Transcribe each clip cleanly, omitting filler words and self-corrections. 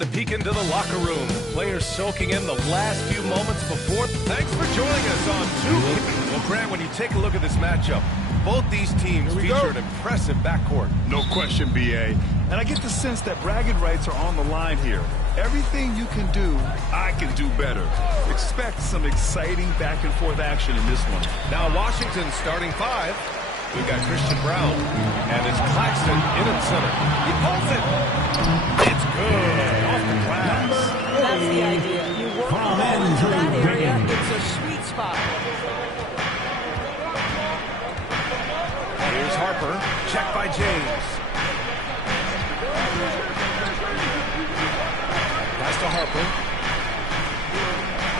to peek into the locker room. Players soaking in the last few moments before. Thanks for joining us on Two. Well, Grant, when you take a look at this matchup, both these teams feature an impressive backcourt. No question, BA. And I get the sense that bragging rights are on the line here. Everything you can do, I can do better. Expect some exciting back-and-forth action in this one. Now Washington's starting five. We've got Christian Brown, and it's Claxton in at center. He pulls it. It's good. Off the glass. That's the idea. You work into that area. It's a sweet spot. Here's Harper. Check by James. Pass to Harper.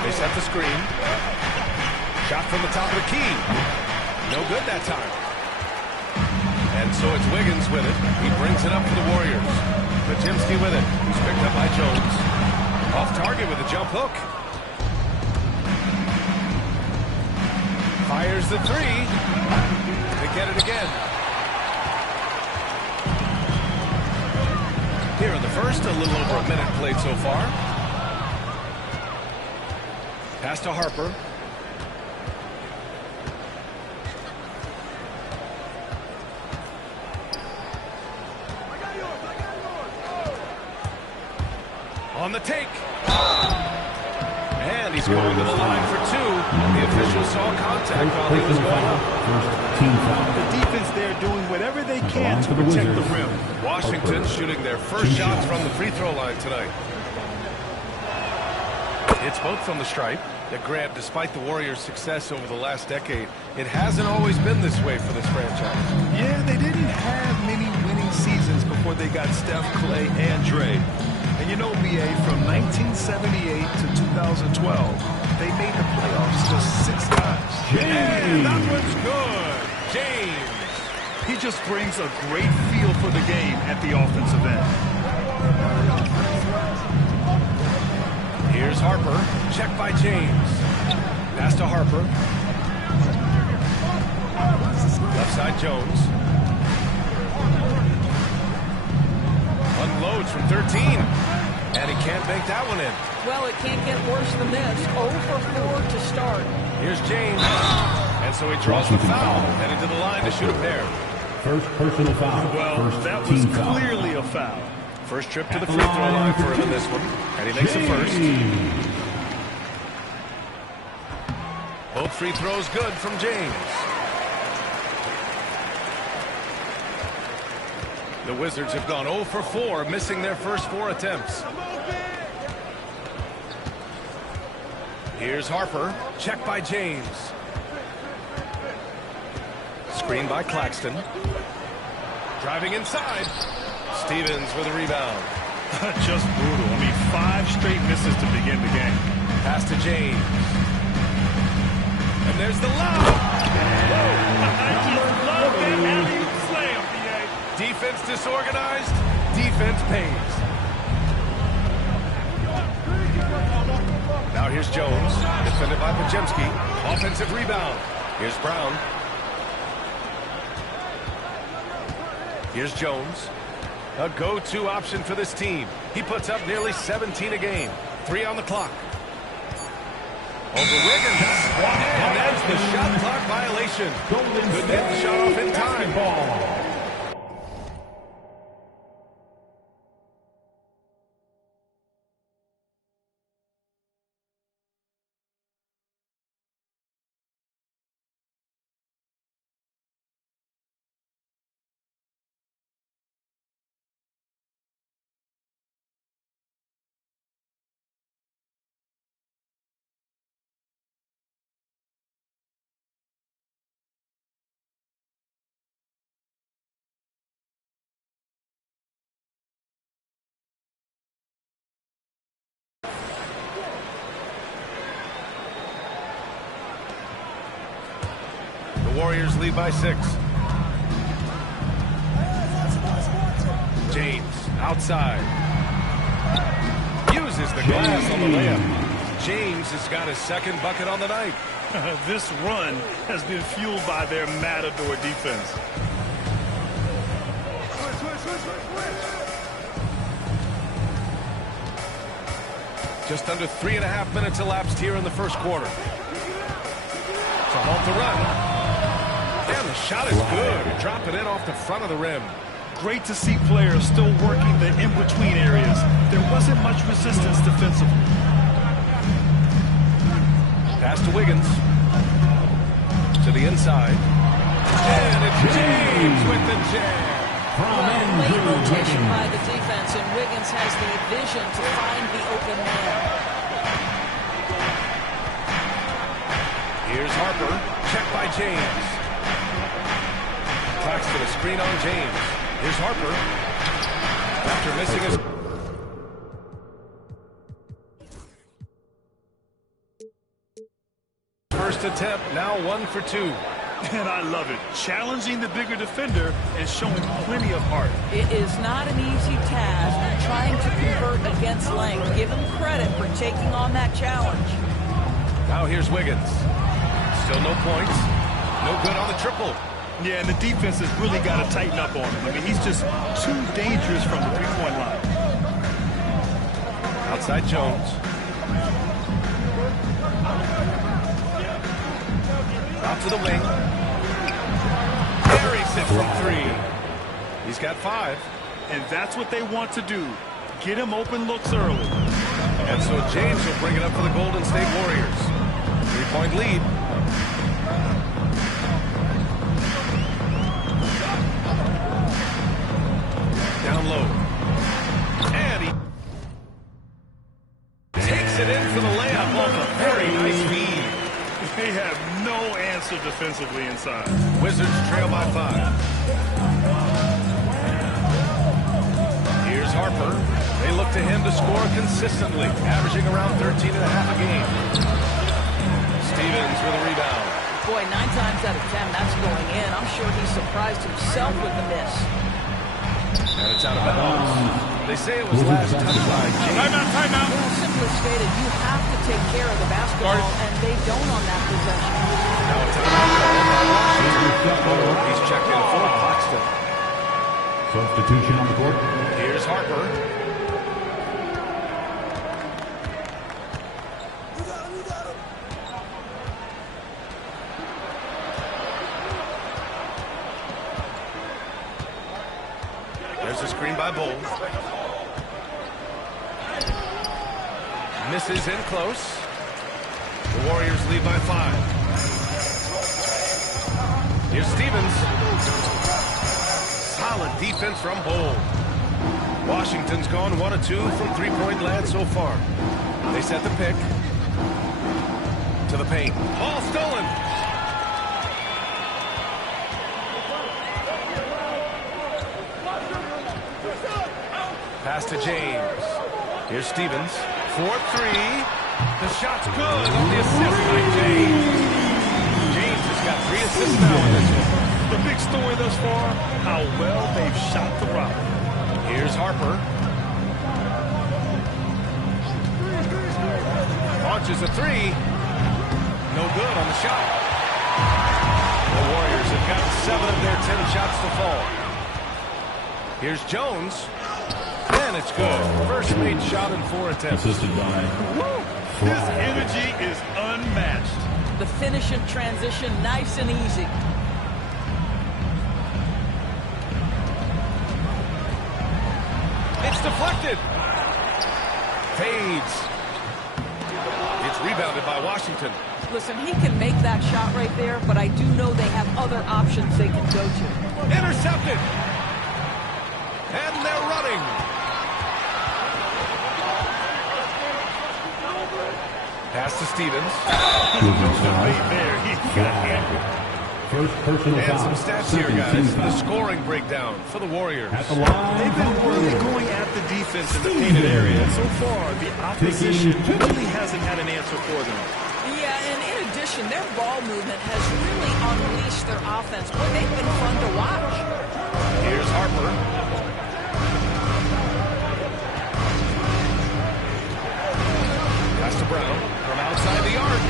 They set the screen. Shot from the top of the key. No good that time. And so it's Wiggins with it. He brings it up for the Warriors. Pt1 with it. He's picked up by Jones. Off target with a jump hook. Fires the three. They get it again. Here in the first, a little over a minute played so far. Pass to Harper. On the take. And he's going to the line for two. The official saw contact while he was going up. The defense there doing whatever they can to protect the rim. Washington shooting their first shots from the free throw line tonight. It's both from the stripe. That Grant, despite the Warriors' success over the last decade, it hasn't always been this way for this franchise. Yeah, they didn't have many winning seasons before they got Steph, Clay, and Dre. And you know, BA, from 1978 to 2012, they made the playoffs just 6 times. And that one's good. James. He just brings a great feel for the game at the offensive end. Here's Harper. Check by James. Pass to Harper. Left side Jones. Unloads from 13. And he can't make that one in. Well, it can't get worse than this. 0 for 4 to start. Here's James. And so he draws the foul. Headed to the line to shoot a pair. First personal foul. Well, that was clearly a foul. First trip to the free throw line for him in this one. And he makes the first. Both free throws good from James. The Wizards have gone 0 for 4, missing their first 4 attempts. Here's Harper. Check by James. Screen by Claxton. Driving inside. Stevens with a rebound. Just brutal. I mean, 5 straight misses to begin the game. Pass to James. And there's the lob. I just love that alley-oop slam, BA. Defense disorganized. Defense pays. Now here's Jones. Defended by Pt1. Offensive rebound. Here's Brown. Here's Jones. A go-to option for this team. He puts up nearly 17 a game. 3 on the clock. Over Wiggins. And that's the shot clock violation. Couldn't get the shot off in time. Warriors lead by 6. James outside. Uses the glass on the layup. James has got his second bucket on the night. This run has been fueled by their matador defense. Just under 3.5 minutes elapsed here in the first quarter. To halt the run. And the shot is good. Drop it in off the front of the rim. Great to see players still working the in-between areas. There wasn't much resistance defensively. Pass to Wiggins. To the inside. And it's James with the jam. Late rotation by the defense, and Wiggins has the vision to find the open man. Here's Harper. Checked by James. Claxton a screen on James. Here's Harper. After missing his... first attempt, now 1 for 2. And I love it. Challenging the bigger defender and showing plenty of heart. It is not an easy task trying to convert against length. Give him credit for taking on that challenge. Now here's Wiggins. Still no points. No good on the triple. Yeah, and the defense has really got to tighten up on him. I mean, he's just too dangerous from the three-point line. Outside Jones. Out to the wing. Buries it from 3. He's got 5. And that's what they want to do. Get him open looks early. And so James will bring it up for the Golden State Warriors. 3-point lead. Down low. And he takes it in for the layup off a very nice feed. They have no answer defensively inside. Wizards trail by 5. Here's Harper. They look to him to score consistently, averaging around 13.5 a game. Stevens with a rebound. Boy, 9 times out of 10, that's going in. I'm sure he surprised himself with the miss. And it's out of bounds. They say it was last touched by James. Timeout. Well, simply stated, you have to take care of the basketball, and they don't on that possession. Now it's out of Washington. He's checked in for Claxton. Substitution on the court. Here's Harper. There's a screen by Bull. Misses in close. The Warriors lead by 5. Here's Stevens. Solid defense from Bull. Washington's gone 1 of 2 from three-point land so far. They set the pick. To the paint. Ball stolen. Pass to James. Here's Stevens. 4-3. The shot's good on the assist by James. James has got 3 assists now in this one. The big story thus far, how well they've shot the rock. Here's Harper. Launches a 3. No good on the shot. The Warriors have got 7 of their 10 shots to fall. Here's Jones. And it's good. First made shot in 4 attempts. Assisted by His energy is unmatched. The finish in transition, nice and easy. It's deflected. Fades. It's rebounded by Washington. Listen, he can make that shot right there, but I do know they have other options they can go to. Intercepted. And they're running. Pass to Stevens. First personal And foul. some stats here, guys. The scoring breakdown for the Warriors. At the line. They've been really going at the defense in the painted area. So far, the opposition really hasn't had an answer for them. Yeah, and in addition, their ball movement has really unleashed their offense. Boy, they've been fun to watch. Here's Harper. Pass to Brown from outside the arc.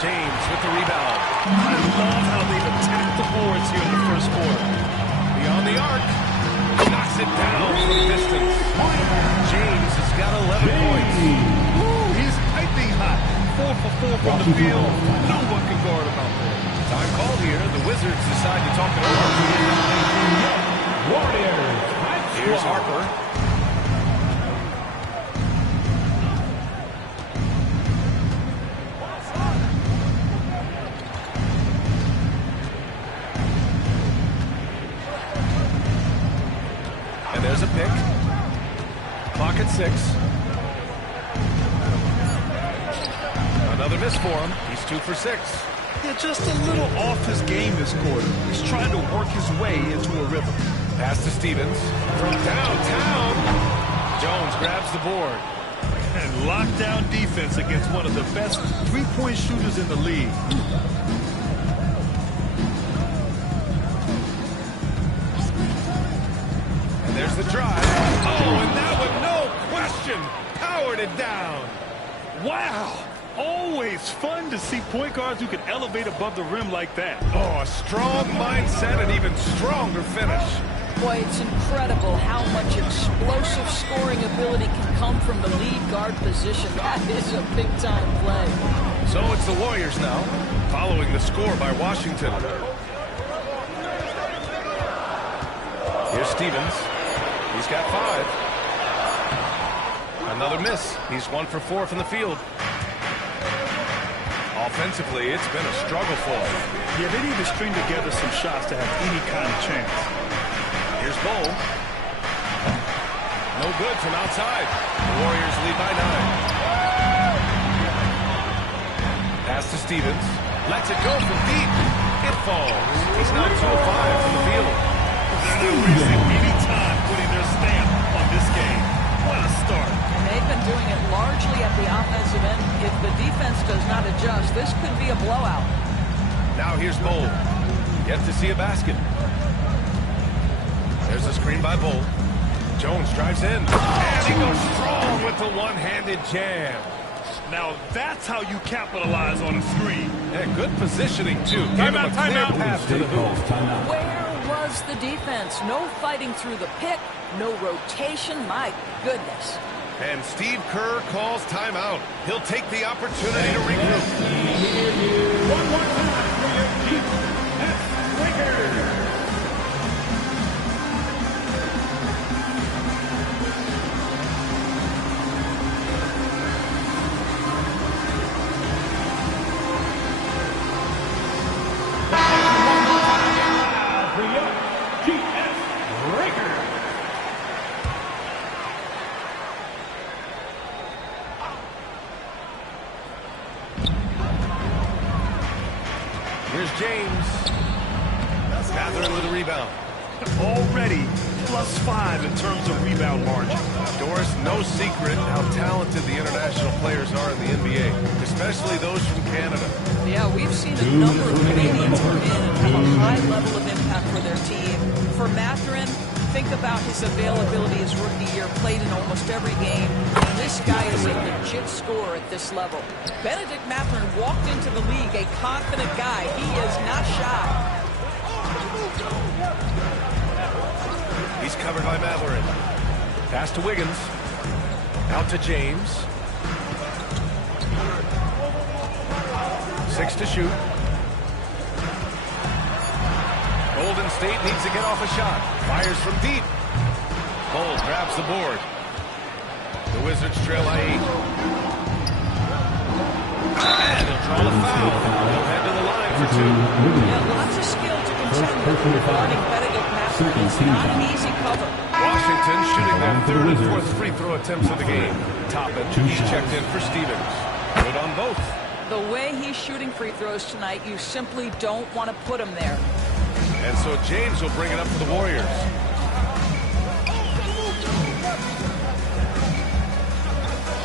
James with the rebound. I love how they've attacked the boards here in the first quarter. Beyond the arc. Knocks it down from distance. James has got 11 points. 4 from the field. No one can guard him out there. Time called here. The Wizards decide to talk it over. Warriors. Here's Harper. And there's a pick. Clock at 6. Another miss for him. He's 2 for 6. Yeah, just a little off his game this quarter. He's trying to work his way into a rhythm. Pass to Stevens. From downtown. Jones grabs the board. And lockdown defense against one of the best three-point shooters in the league. And there's the drive. Oh, and that one, no question, powered it down. Wow! Always fun to see point guards who can elevate above the rim like that. Oh, a strong mindset and even stronger finish. Boy, it's incredible how much explosive scoring ability can come from the lead guard position. That is a big-time play. So it's the Warriors now, following the score by Washington. Here's Stevens. He's got 5. Another miss. He's 1 for 4 from the field. Offensively, it's been a struggle for him. Yeah, they need to string together some shots to have any kind of chance. Here's Bull. No good from outside. The Warriors lead by 9. Pass to Stevens. Lets it go from deep. It falls. He's now 2 of 5 from the field. They're not wasting any time putting their stamp on this game. What a start. And they've been doing it largely at the offensive end. If the defense does not adjust, this could be a blowout. Now here's Bull. Yet to see a basket. There's a screen by Bull. Jones drives in. And he goes strong with the one-handed jam. Now that's how you capitalize on a screen. And good positioning, too. Give him a clear pass to the hoop. Where was the defense? No fighting through the pick, no rotation. My goodness. And Steve Kerr calls timeout. He'll take the opportunity to regroup. One more time for your Chief Breakers. Here's James. Mathurin with a rebound. Already +5 in terms of rebound margin. Doris, no secret how talented the international players are in the NBA, especially those from Canada. Yeah, we've seen a number of Canadians come in and have a high level of impact for their team. For Mathurin, think about his availability his rookie year, played in almost every game. This guy is a legit scorer at this level. Benedict Mathurin walked into the league a confident guy. He is not shy. He's covered by Mathurin. Pass to Wiggins. Out to James. 6 to shoot. Golden State needs to get off a shot. Fires from deep. Bull grabs the board. The Wizards trail by 8. And he'll draw the foul. He'll head to the line for 2. Yeah, lots of skill to contend with guarding Benedict Mathurin. It's not an easy cover. Washington shooting their 3rd and 4th free throw attempts of the game. Toppin, he's checked in for Stevens. Good on both. The way he's shooting free throws tonight, you simply don't want to put him there. And so James will bring it up for the Warriors.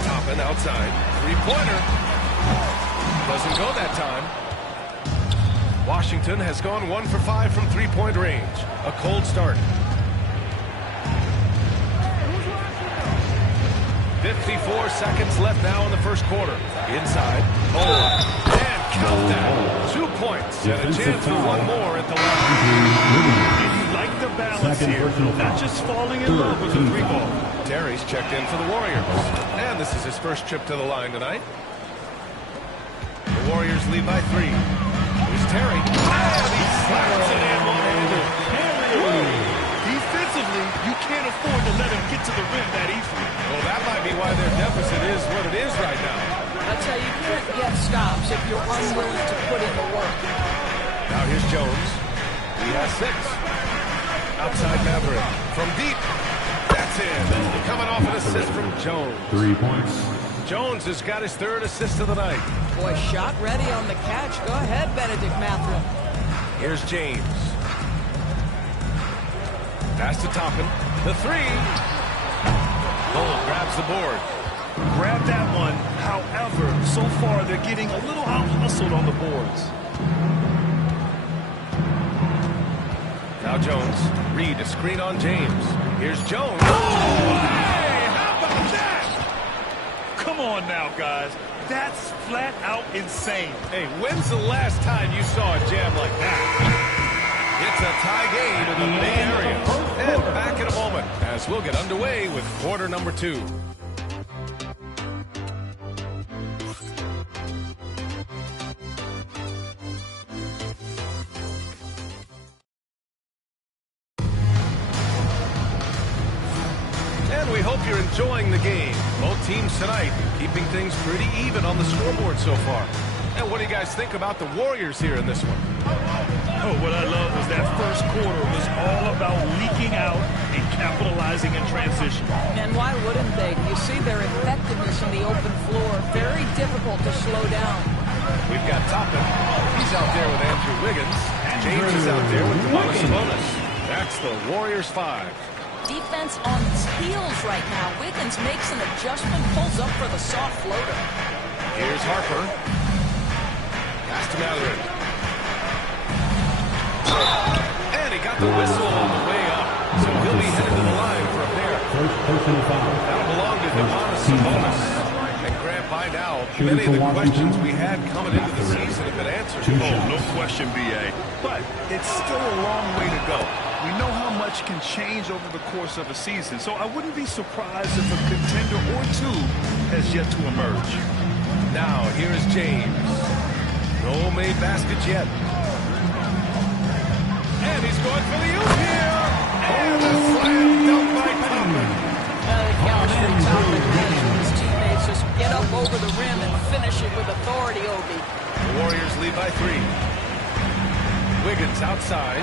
Toppin outside. Three-pointer. Doesn't go that time. Washington has gone 1 for 5 from three-point range. A cold start. 54 seconds left now in the first quarter. Inside. Oh, and count that. 2 points and a chance for one more at the line. You like the balance here, not just falling in love with the 3-ball. Terry's checked in for the Warriors. And this is his first trip to the line tonight. Warriors lead by 3. Here's Terry. And he slams it in one-handed. Defensively, you can't afford to let him get to the rim that easily. Well, that might be why their deficit is what it is right now. That's how you can't get stops if you're unwilling to put in the work. Now here's Jones. He has 6. Outside Maverick. From deep. That's it. Coming off an assist from Jones. 3 points. Jones has got his 3rd assist of the night. Boy, shot ready on the catch. Go ahead, Benedict Mathurin. Here's James. Pass to Toppin. The 3. Bull grabs the board. Grab that one. However, so far they're getting a little out-hustled on the boards. Now Jones. Reed a screen on James. Here's Jones. Oh, hey, how about that? Come on now, guys. That's flat out insane. Hey, when's the last time you saw a jam like that? It's a tie game in the Bay Area. And back in a moment as we'll get underway with quarter number 2. And we hope you're enjoying the game. Both teams tonight keeping things pretty even on the scoreboard so far. And what do you guys think about the Warriors here in this one? Oh, what I love was that first quarter was all about leaking out and capitalizing in transition. And why wouldn't they? You see their effectiveness on the open floor. Very difficult to slow down. We've got Toppin. He's out there with Andrew Wiggins. James is out there with Demonis Sabonis. That's the Warriors 5. Defense on its heels right now. Wiggins makes an adjustment, pulls up for the soft floater. Here's Harper. Pass to Mathurin. And he got the whistle on the way up. So he'll be headed to the line for a pair. That'll belong to Demonis Sabonis. And Grant, by now, many of the questions we had coming into the season have been answered. Oh, no question, B.A. But it's still a long way to go. We know how much can change over the course of a season, so I wouldn't be surprised if a contender or 2 has yet to emerge. Now, here is James. No made baskets yet. And he's going for the oop here. And a slam dunk by Toppin. The chemistry Toppin has with his teammates. Just get up over the rim and finish it with authority, Obi. The Warriors lead by 3. Wiggins outside.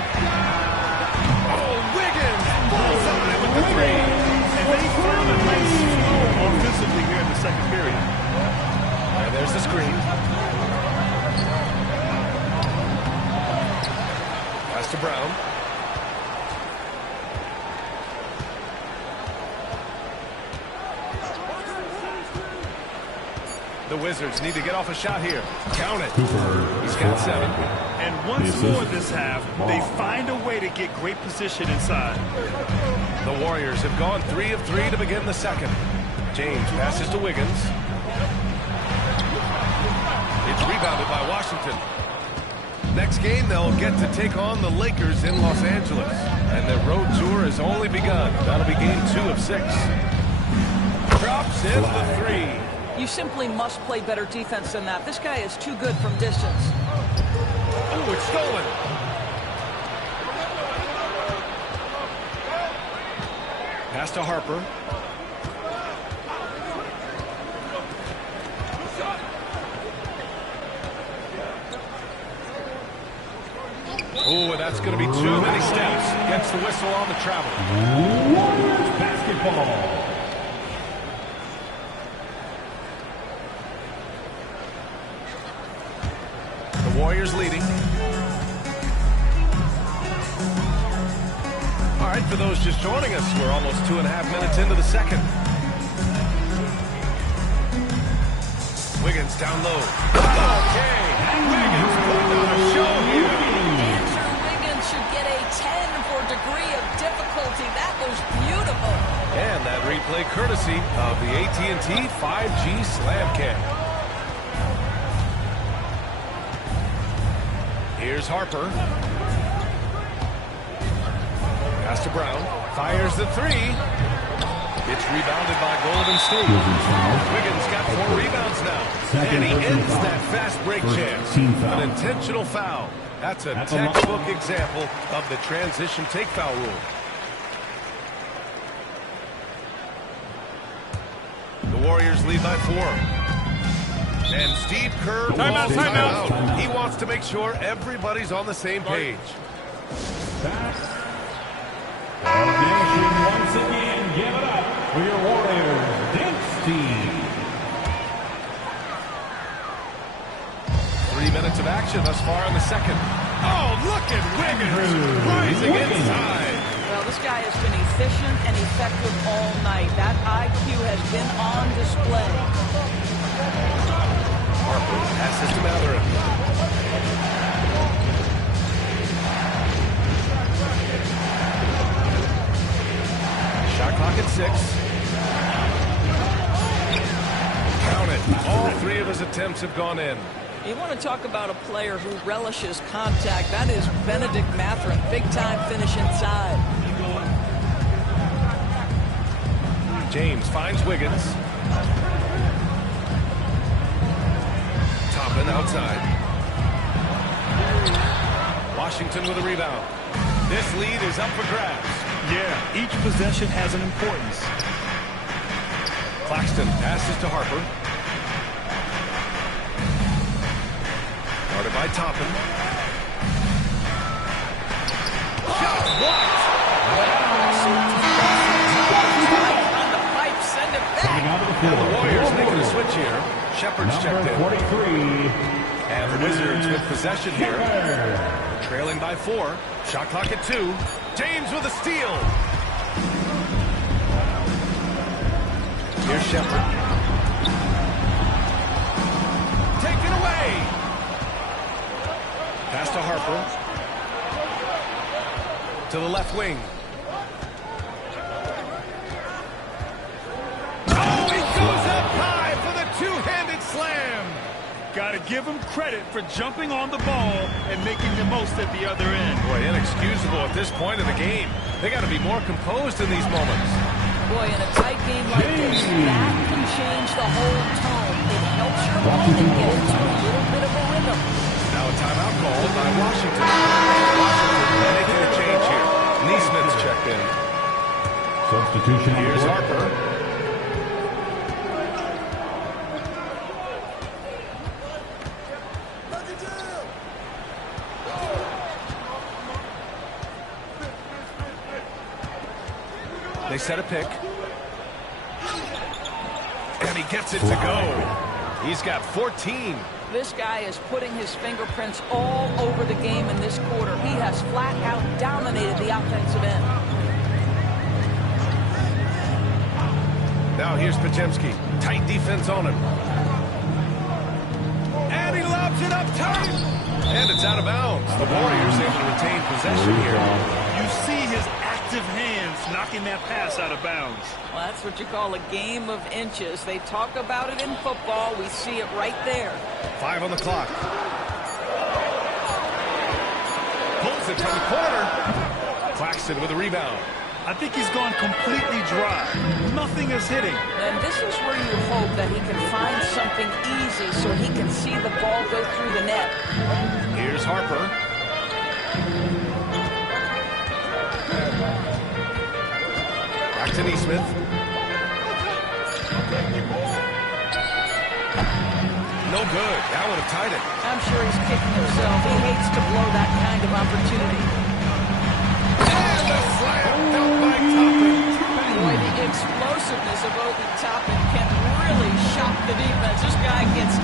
Oh, Wiggins! Bullseye with the 3. And they found a nice flow offensively here in the second period. And there's the screen. Pass to Brown. The Wizards need to get off a shot here. Count it. He's got 7. And once more this half, they find a way to get great position inside. The Warriors have gone 3 of 3 to begin the second. James passes to Wiggins. It's rebounded by Washington. Next game, they'll get to take on the Lakers in Los Angeles. And their road tour has only begun. That'll be game 2 of 6. Drops in the 3. You simply must play better defense than that. This guy is too good from distance. Oh, it's stolen. Pass to Harper. Oh, that's going to be too many steps. Gets the whistle on the travel. Warriors basketball. The Warriors leading. All right, for those just joining us, we're almost 2.5 minutes into the second. Wiggins down low. Okay, Wiggins putting on a show here. Andrew Wiggins should get a 10 for degree of difficulty. That was beautiful. And that replay courtesy of the AT&T 5G Slam Cam. Here's Harper. Pass to Brown. Fires the 3. It's rebounded by Golden State. Wiggins got 4 rebounds now. And he ends that fast break chance. An intentional foul. That's a textbook example of the transition take foul rule. The Warriors lead by 4. And Steve Kerr calls timeout. He wants to make sure everybody's on the same page. The nation once again give it up for your Warriors dance team. 3 minutes of action thus far in the second. Oh, look at Wiggins rising inside. Well, this guy has been efficient and effective all night. That IQ has been on display. Harper passes to Mathurin. Shot clock at 6. Count it. All 3 of his attempts have gone in. You want to talk about a player who relishes contact. That is Benedict Mathurin. Big-time finish inside. James finds Wiggins. Toppin outside. Washington with a rebound. This lead is up for grabs. Yeah, each possession has an importance. Claxton passes to Harper. Guarded by Toppin. Shot blocked. On the pipe, send it back. Now the Warriors making a switch here. Shepard's checked in. 43. And the Wizards with possession here. Trailing by 4. Shot clock at 2. James with a steal. Here's Shepard. Taken away. Pass to Harper. To the left wing. Oh, he goes up high for the two-handed slam. Got to give him credit for jumping on the ball and making the most at the other end. Boy, inexcusable at this point of the game. They got to be more composed in these moments. Boy, in a tight game like this, that can change the whole tone. It helps your opponent get into a little bit of a rhythm. Now a timeout called by Washington. Washington making a change here. Neesmith's checked in. Substitution. Here's Harper. They set a pick. And he gets it to go. He's got 14. This guy is putting his fingerprints all over the game in this quarter. He has flat out dominated the offensive end. Now here's Podziemski. Tight defense on him. And he lobs it up tight. And it's out of bounds. The Warriors able to retain possession here. You see his active hands knocking that pass out of bounds. Well, that's what you call a game of inches. They talk about it in football. We see it right there. 5 on the clock. Pulls it from the corner. Claxton with a rebound. I think he's gone completely dry. Nothing is hitting. And this is where you hope that he can find something easy so he can see the ball go through the net. Here's Harper. Back to Neesmith. No good. That would have tied it. I'm sure he's kicking himself. He hates to blow that kind of opportunity. And the slam dealt by Toppin. Boy, the explosiveness of Obi Toppin can really shock the defense. This guy gets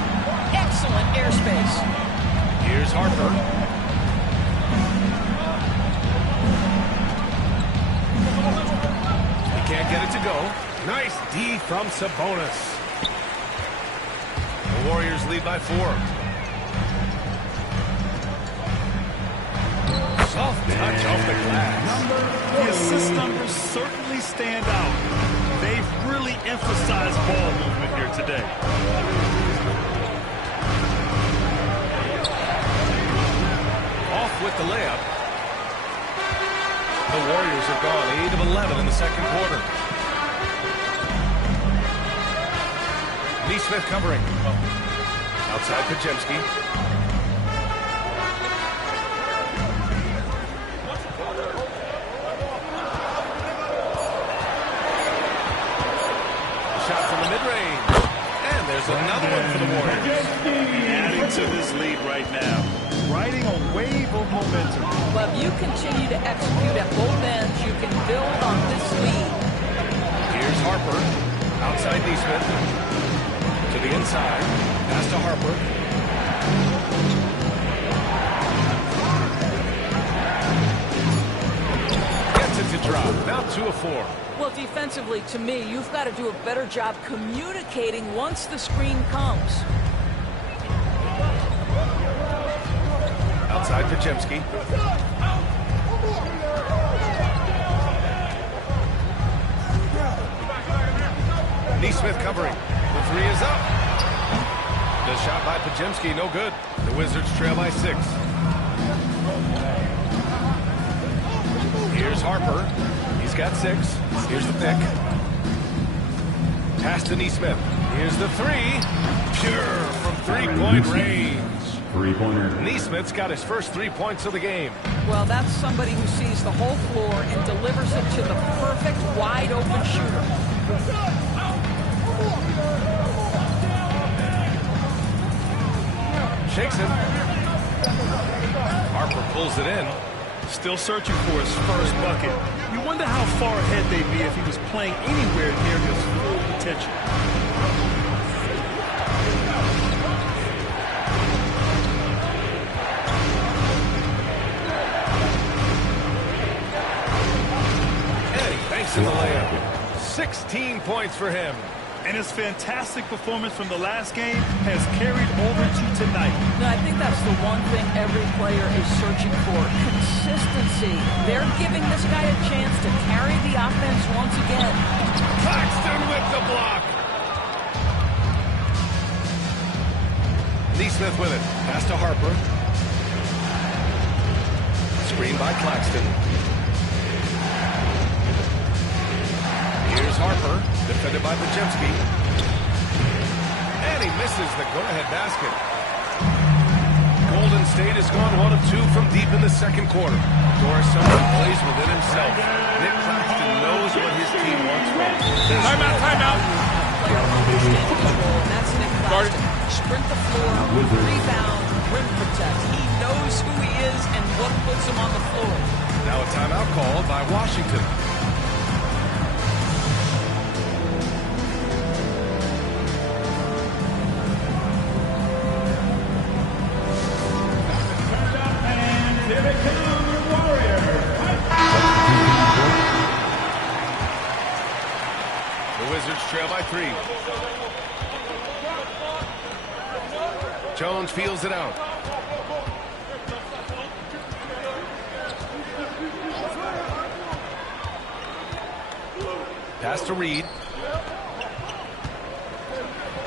excellent airspace. Here's Harper. He can't get it to go. Nice D from Sabonis. The Warriors lead by 4. Soft touch off the glass. The assist numbers certainly stand out. They've really emphasized ball movement here today. Off with the layup. The Warriors have gone 8 of 11 in the second quarter. Neesmith covering. Outside Pajemski. Shot from the mid-range. And there's another one for the Warriors. Adding to this lead right now. Riding a wave of momentum. Well, if you continue to execute at both ends, you can build on this lead. Here's Harper. Outside Neesmith. To the inside. Pass to Harper. Gets it to drop. Now 2 of 4. Well, defensively, to me, you've got to do a better job communicating once the screen comes. Outside Pajemski. Neesmith covering. The 3 is up. The shot by Pajemski, no good. The Wizards trail by 6. Here's Harper. He's got 6. Here's the pick. Pass to Neesmith. Here's the 3. Pure from three-point range. Three-pointer. Neesmith's got his first 3 points of the game. Well, that's somebody who sees the whole floor and delivers it to the perfect wide-open shooter. Shakes it. Harper pulls it in. Still searching for his first bucket. You wonder how far ahead they'd be if he was playing anywhere near his full potential. And he banks in the layup. 16 points for him. And his fantastic performance from the last game has carried over to tonight. Now, I think that's the one thing every player is searching for. Consistency. They're giving this guy a chance to carry the offense once again. Claxton with the block. Neesmith with it. Pass to Harper. Screen by Claxton. Here's Harper, defended by Pajemski. And he misses the go-ahead basket. Golden State has gone 1 of 2 from deep in the second quarter. Doris Sumner plays within himself. Nick Claxton knows what his team wants from him. Timeout, timeout. Player understands his role, and that's Nick Claxton. Sprint the floor, rebound, rim protect. He knows who he is and what puts him on the floor. Now a timeout called by Washington. Here they come, Warriors. The Wizards trail by 3. Jones feels it out. Pass to Reed.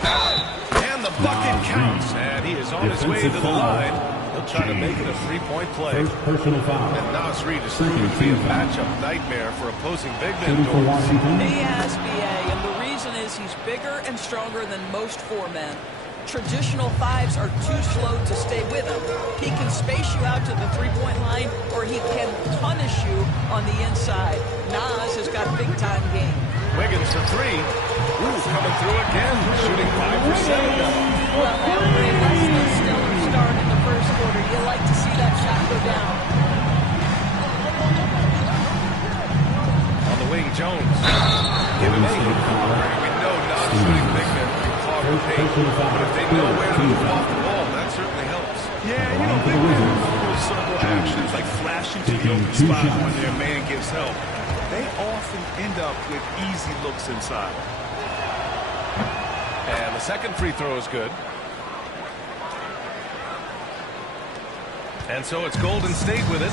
And the bucket counts. And he is on his way to the line. He'll try to make it a 3-point play. First personal foul. And Nas Reed is proving to be a matchup nightmare for opposing big men. Shooting for Washington. He has, BA, and the reason is he's bigger and stronger than most 4 men. Traditional 5s are too slow to stay with him. He can space you out to the 3-point line, or he can punish you on the inside. Nas has got big-time game. Wiggins for 3. Ooh, coming through again. Shooting 5 for 7 now. Well, after a less than stellar start in the first quarter, you like to see that shot go down. On the wing, Jones. Give him 8. We know not shooting big men can clog the paint. But if they know where to move off the ball, that certainly helps. Yeah, you know, big men do simple actions like flashing to the open spot when their man gives help. They often end up with easy looks inside. And the second free throw is good. And so it's Golden State with it.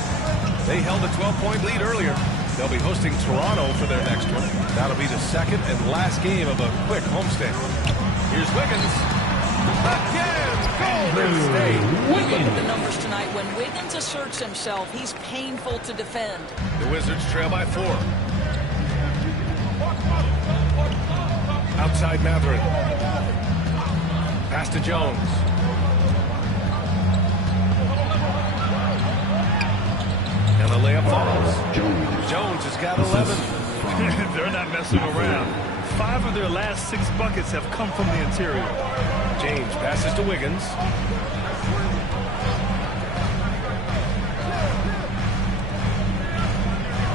They held a 12-point lead earlier. They'll be hosting Toronto for their next one. That'll be the second and last game of a quick homestand. Here's Wiggins. Again, Golden State. Look at the numbers tonight. When Wiggins asserts himself, he's painful to defend. The Wizards trail by 4. Outside Matherin. Pass to Jones. And the layup falls. Jones has got 11. They're not messing around. 5 of their last 6 buckets have come from the interior. James passes to Wiggins.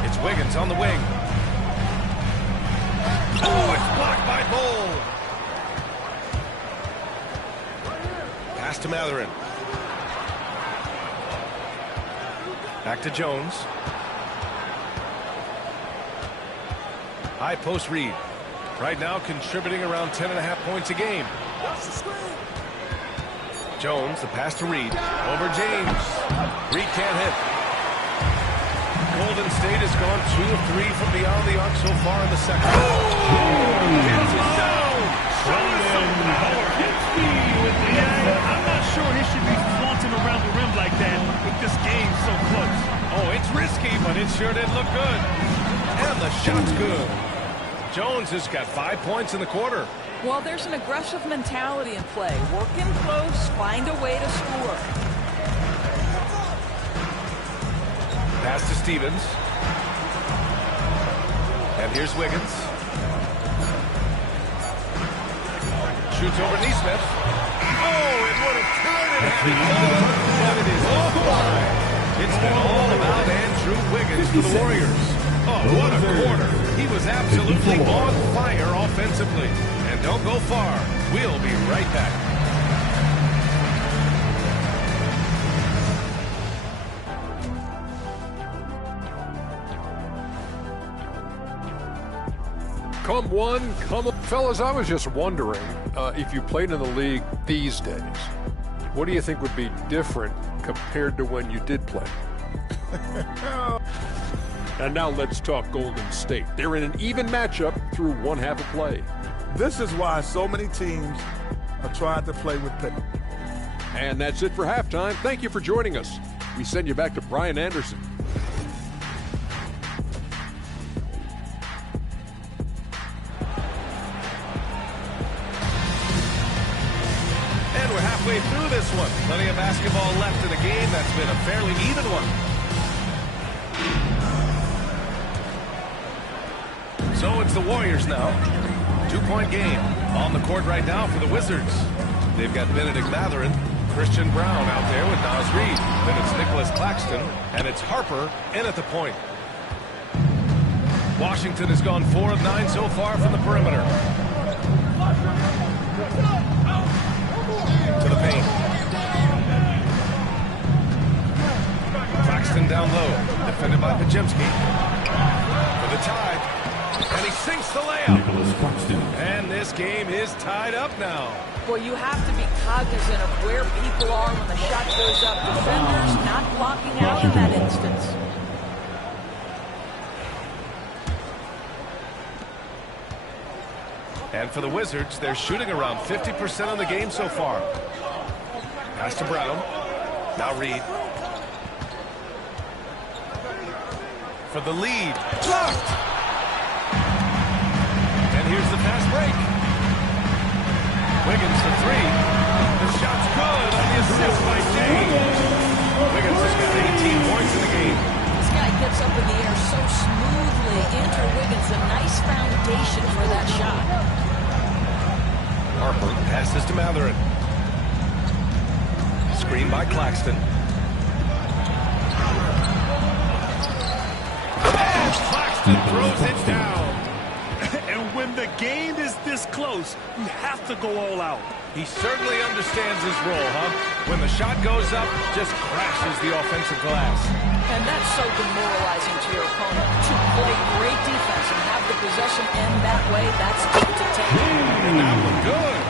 It's Wiggins on the wing. Oh, it's blocked by Bull. Pass to Matherin. Back to Jones. High post Reed. Right now contributing around 10.5 points a game. Jones, the pass to Reed. Over James. Reed can't hit. Golden State has gone 2 of 3 from beyond the arc so far in the second. Oh! Gets it down! I'm not sure he should be flaunting around the rim like that with this game so close. Oh, it's risky, but it sure did look good. And the shot's good. Jones has got 5 points in the quarter. Well, there's an aggressive mentality in play. Work in close, find a way to score. Pass to Stevens. And here's Wiggins. Shoots over Neesmith. Oh, it would have counted had he called, but it is offline. It's been all about Andrew Wiggins for the Warriors. Oh, what a quarter. He was absolutely on fire offensively. And don't go far. We'll be right back. Come one, come up. Fellas, I was just wondering if you played in the league these days, what do you think would be different compared to when you did play? And now let's talk Golden State. They're in an even matchup through one half of play. This is why so many teams are trying to play with pace. And that's it for halftime. Thank you for joining us. We send you back to Brian Anderson. And we're halfway through this one. Plenty of basketball left in the game. That's been a fairly even one. So it's the Warriors now. 2-point game on the court right now for the Wizards. They've got Benedict Matherin, Christian Brown out there with Nas Reed. Then it's Nicholas Claxton, and it's Harper in at the point. Washington has gone 4 of 9 so far from the perimeter. To the paint. Claxton down low, defended by Pajemski. For the tie. And he sinks the layup. And this game is tied up now. Well, you have to be cognizant of where people are when the shot goes up. Defenders not blocking out in that instance. And for the Wizards, they're shooting around 50% of the game so far. Pass to Brown. Now Reed. For the lead. Blocked! Here's the fast break. Wiggins for 3. The shot's good on the assist by James. Wiggins has got 18 points in the game. This guy gets up in the air so smoothly. Andrew Wiggins, a nice foundation for that shot. Harper passes to Matherin. Screen by Claxton. And Claxton throws it down. And when the game is this close, you have to go all out. He certainly understands his role, huh? When the shot goes up, just crashes the offensive glass. And that's so demoralizing to your opponent. To play great defense and have the possession end that way, that's tough to take. And that was good.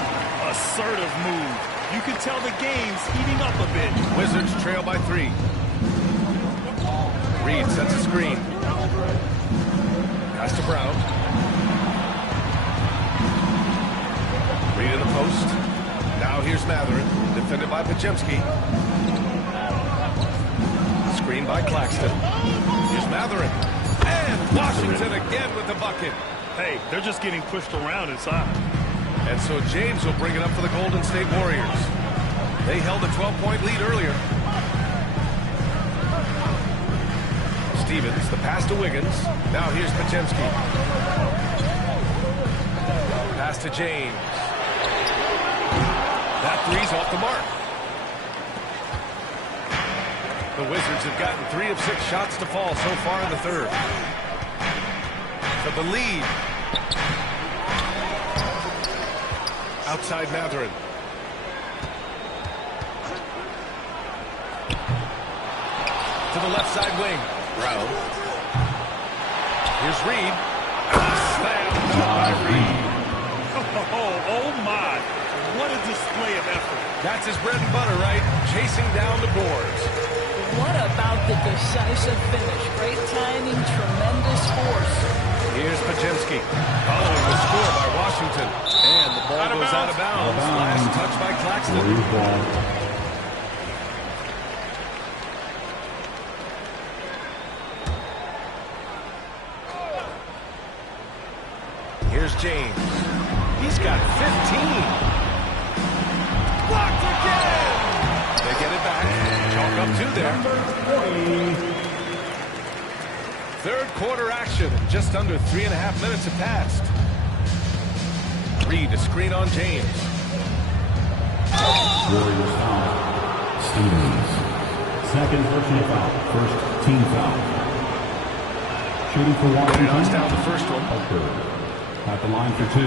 Assertive move. You can tell the game's heating up a bit. Wizards trail by 3. Reed sets a screen. Pass to Brown. Reed in the post. Now here's Matherin, defended by Pajemski. Screen by Claxton. Here's Matherin. And Washington again with the bucket. Hey, they're just getting pushed around inside. And so James will bring it up for the Golden State Warriors. They held a 12-point lead earlier. Stevens, the pass to Wiggins. Now here's Pt1. Pass to James. That three's off the mark. The Wizards have gotten 3 of 6 shots to fall so far in the third. For the lead. Outside Mathurin. To the left side wing. Brown. Here's Reed. Slam by Reed. Oh my. What a display of effort. That's his bread and butter, right? Chasing down the boards. What about the decisive finish? Great timing, tremendous force. Here's Pt1. Following the score by Washington. And the ball goes out of bounds. Last touch by Claxton. Here's James. He's got 15. Blocked again. They get it back. Chalk up 2 there. Third quarter action. Just under 3.5 minutes have passed. Reed, a screen on James. Warriors foul. Stevens. Second personal foul. First team foul. Shooting for Washington. Knocks down the first one. Parker at the line for 2.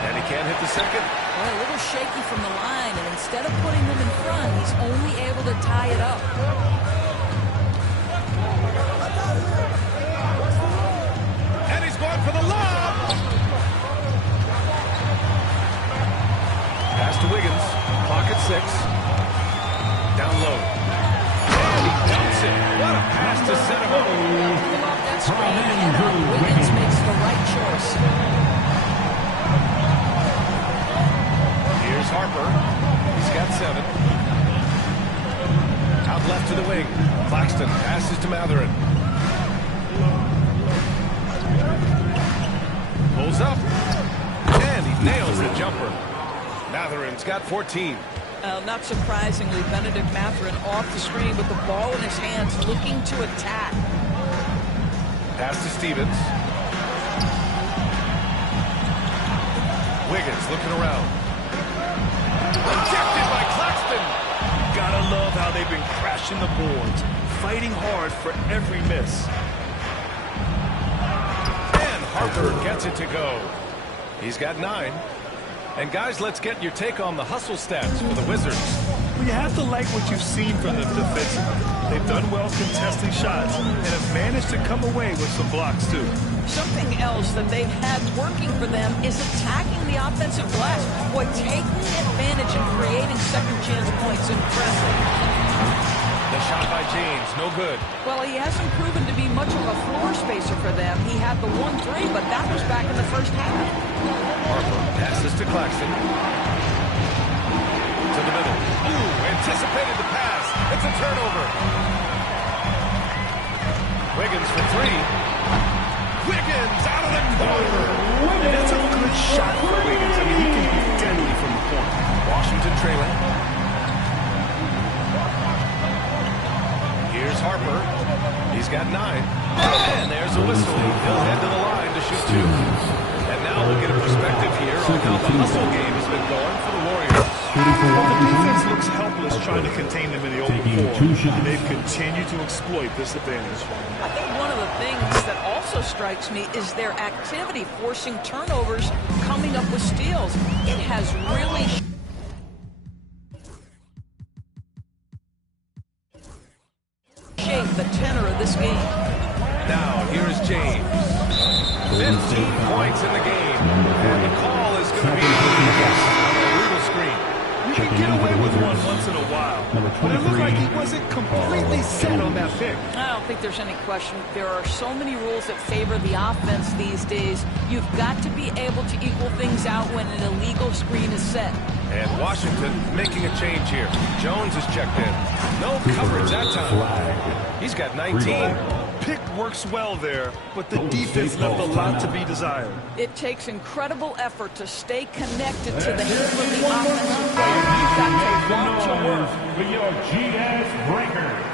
And he can't hit the second. Well, a little shaky from the line, and instead of putting them in front, he's only able to tie it up. And he's going for the lob. Pass to Wiggins. Clock at 6. Down low. And he dumps it. What a pass to center. Pull off that screen, and Wiggins makes the right choice. Here's Harper. He's got 7. Out left to the wing. Claxton passes to Mathurin. Pulls up. And he nails the jumper. Mathurin's got 14. Not surprisingly, Benedict Mathurin off the screen with the ball in his hands, looking to attack. Pass to Stevens. Wiggins looking around. Rejected by Claxton. Gotta love how they've been crashing the boards, fighting hard for every miss. And Harper gets it to go. He's got 9. And guys, let's get your take on the hustle stats for the Wizards. Well, you have to like what you've seen from them defensively. They've done well contesting shots and have managed to come away with some blocks too. Something else that they've had working for them is attacking the offensive glass. Boy, taking advantage and creating second chance points. Impressive. The shot by James, no good. Well, he hasn't proven to be much of a floor spacer for them. He had the 1-3, but that was back in the first half. Harper passes to Claxton. To the middle. Ooh, anticipated the pass. It's a turnover. Wiggins for 3. Wiggins out of the corner. And that's a good shot for Wiggins. I mean, he can be deadly from the corner. Washington trailing. Here's Harper. He's got 9. And there's a whistle. He'll head to the line to shoot 2. And now we'll get a perspective here on how the hustle game has been going for the Warriors. The defense looks helpless trying to contain them in the open floor. And they've continued to exploit this advantage. I think one of the things that also strikes me is their activity forcing turnovers, coming up with steals. It has really shaped the tenor of this game. Now, here's James. 15 points in the game. And the call is going to be a brutal screen. You can get away with one once in a while, Number But it looked 23. like he wasn't completely set on that pick. I don't think there's any question. There are so many rules that favor the offense these days. You've got to be able to equal things out when an illegal screen is set. And Washington making a change here. Jones is checked in. No coverage that time. Flag. He's got 19. Pick works well there, but the defense left a lot to be desired. It takes incredible effort to stay connected to the hip of the offensive player. You've got to want to work. For your GS Breakers.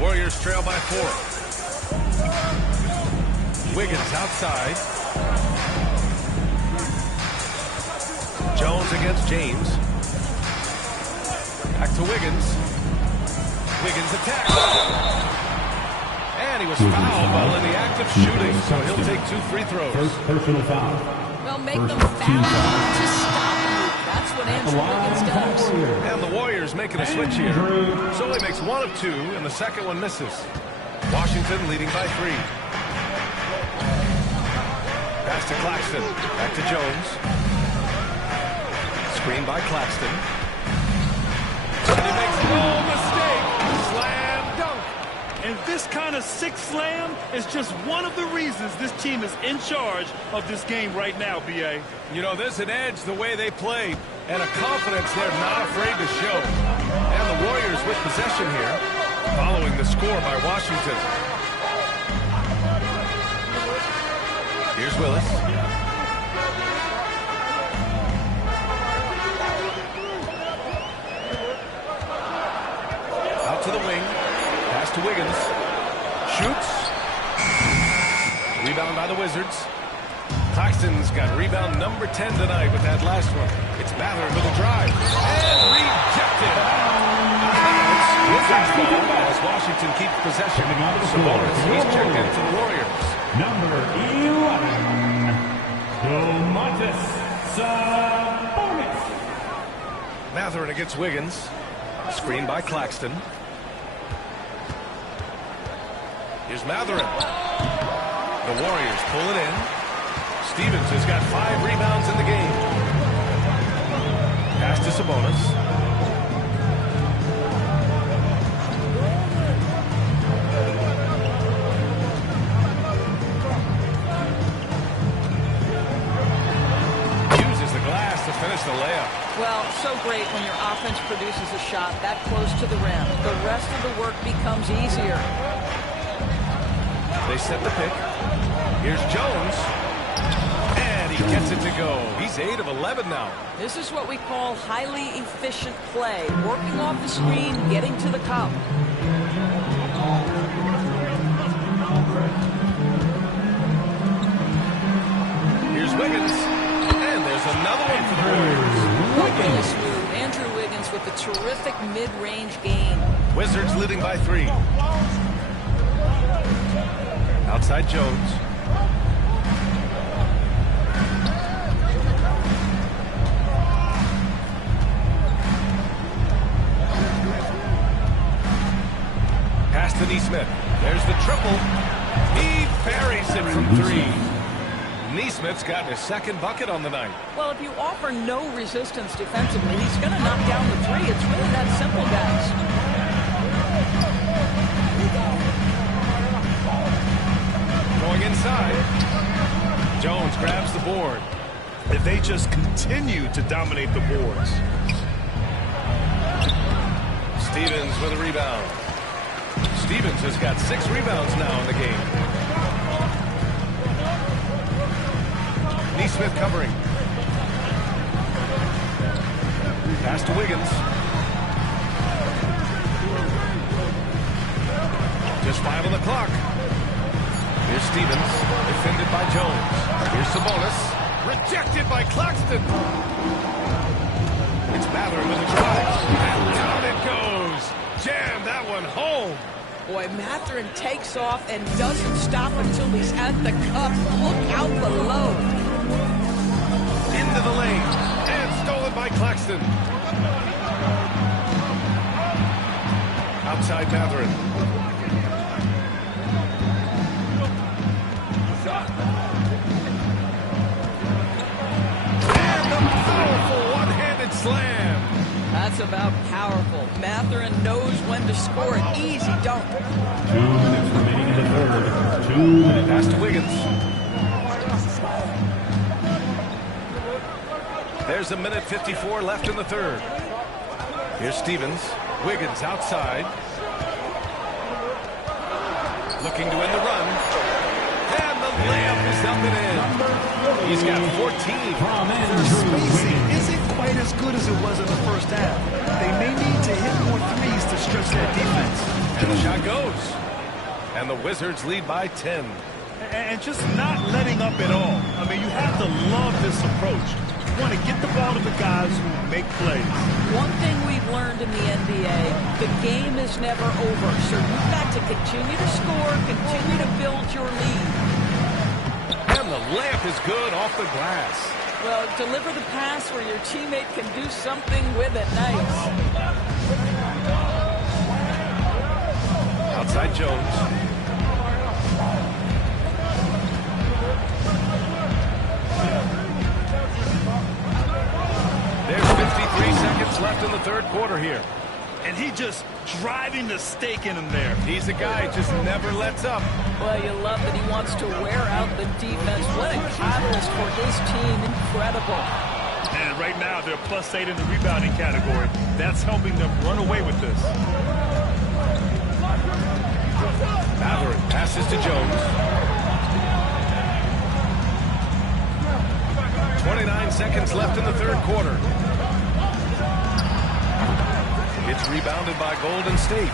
Warriors trail by 4. Wiggins outside. Jones against James. Back to Wiggins. Wiggins attacks. And he was fouled while in the act of shooting, so he'll take 2 free throws. First personal foul. Well, make First them team foul foul. to stop you. That's what Andrew Wiggins does. And the Warriors making a switch here. So he makes 1 of 2, and the second one misses. Washington leading by 3. Pass to Claxton. Back to Jones. Screen by Claxton. And he makes no mistake. Slam dunk. And this kind of sick slam is just one of the reasons this team is in charge of this game right now, B.A. You know, there's an edge the way they play, and a confidence they're not afraid to show. And the Warriors with possession here, following the score by Washington. Here's Willis. Out to the wing. Pass to Wiggins. Shoots. Rebound by the Wizards. Claxton's got rebound number 10 tonight with that last one. It's Mather with a drive. And rejected. Wizards ball as Washington keeps possession. Sabonis, he's checked in for the Warriors. Number 11. Domantas Sabonis. Mathurin against Wiggins. Screen by Claxton. Here's Mathurin. The Warriors pull it in. Stevens has got 5 rebounds in the game. Pass to Sabonis. Uses the glass to finish the layup. Well, so great when your offense produces a shot that close to the rim. The rest of the work becomes easier. They set the pick. Here's Jones. And he gets it to go. He's 8 of 11 now. This is what we call highly efficient play. Working off the screen, getting to the cup. Here's Wiggins. And there's another one for the Warriors. Really smooth. Andrew Wiggins with a terrific mid-range game. Wizards leading by 3. Outside Jones. Pass to Neesmith. There's the triple. He buries it from 3. Neesmith's gotten his second bucket on the night. Well, if you offer no resistance defensively, he's going to knock down the 3. It's really that simple, guys. Going inside. Jones grabs the board. If they just continue to dominate the boards. Stevens with a rebound. Stevens has got 6 rebounds now in the game. Neesmith covering. Pass to Wiggins. Just 5 on the clock. Here's Stevens, defended by Jones. Here's Sabonis, rejected by Claxton. It's Mather with a drive. And down it goes. Jam that one home. Boy, Mathurin takes off and doesn't stop until he's at the cup. Look out below. Into the lane. And stolen by Claxton. Outside Mathurin. And the powerful one-handed slam. That's about powerful. Mathurin knows when to score it. Easy dunk. 2 minutes remaining in the third. 2 minutes. Pass to Wiggins. There's a minute 54 left in the third. Here's Stevens. Wiggins outside. Looking to end the run. And the layup is up and in. He's got 14. Their spacing isn't quite as good as it was in the first half. They may need to hit more threes to stretch that defense. And the shot goes. And the Wizards lead by 10. And just not letting up at all. I mean, you have to love this approach. You want to get the ball to the guys who make plays. One thing we've learned in the NBA, the game is never over. So you've got to continue to score, continue to build your lead. And the layup is good off the glass. Well, deliver the pass where your teammate can do something with it. Nice. Outside Jones. There's 53 seconds left in the third quarter here. And he just driving the stake in him there. He's a guy who just never lets up. Well, you love that he wants to wear out the defense. What a catalyst for his team. Incredible. And right now, they're +8 in the rebounding category. That's helping them run away with this. Mathurin passes to Jones. 29 seconds left in the third quarter. It's rebounded by Golden State.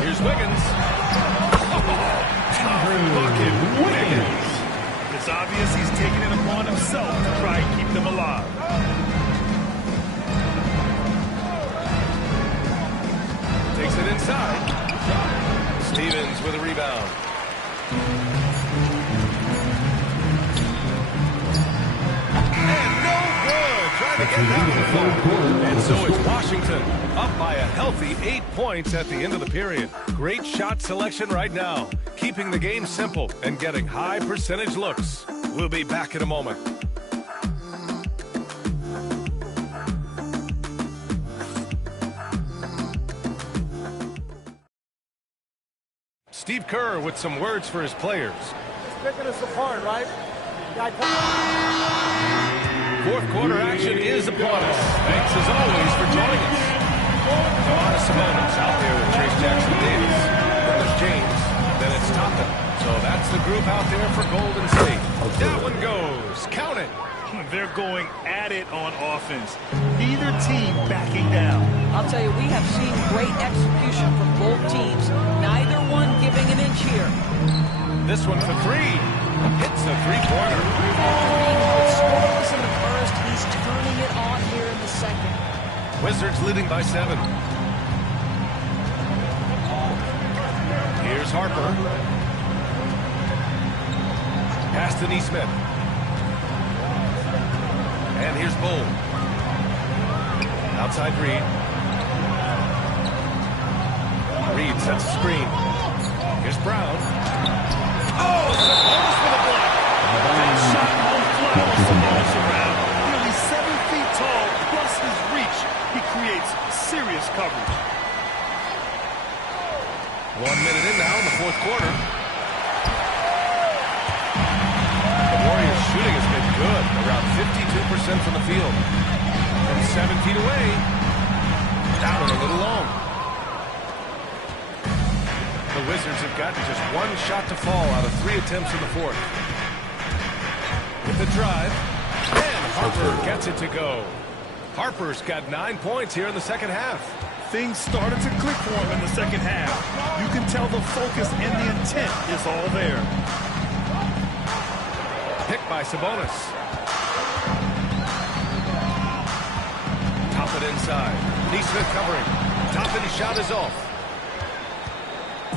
Here's Wiggins. Bucket Wiggins. It's obvious he's taking it upon himself to try and keep them alive. Takes it inside. Stevens with a rebound. And no good. Trying to get that one. And so it's Washington up by a healthy 8 points at the end of the period. Great shot selection right now. Keeping the game simple and getting high percentage looks. We'll be back in a moment. Steve Kerr with some words for his players. Picking us apart, right? Fourth quarter action is upon us. Thanks as always for joining us. Jonas Sabonis out there with Trace Jackson Davis. Then there's James. Then it's Toppin. So that's the group out there for Golden State. That one goes. Count it. They're going at it on offense. Neither team backing down. I'll tell you, we have seen great execution from both teams. Neither one giving an inch here. This one for three. Hits the three-pointer. After being held scoreless in the first, he's turning it on here in the second. Wizards leading by 7. Here's Harper. Pass to Neesmith. And here's Bull. Outside Reed. Reed sets a screen. Here's Brown. Oh, Sabonis with a block. That shot won't fly with Sabonis around. Nearly 7 feet tall, plus his reach. He creates serious coverage. 1 minute in now in the fourth quarter. The Warriors' shooting has been good, around 52% from the field. From 7 feet away, that one a little long. The Wizards have gotten just one shot to fall out of 3 attempts in the fourth. With the drive, and Harper gets it to go. Harper's got 9 points here in the second half. Things started to click for him in the second half. You can tell the focus and the intent is all there. Picked by Sabonis. Top it inside. Neesmith covering. Toppin's shot is off.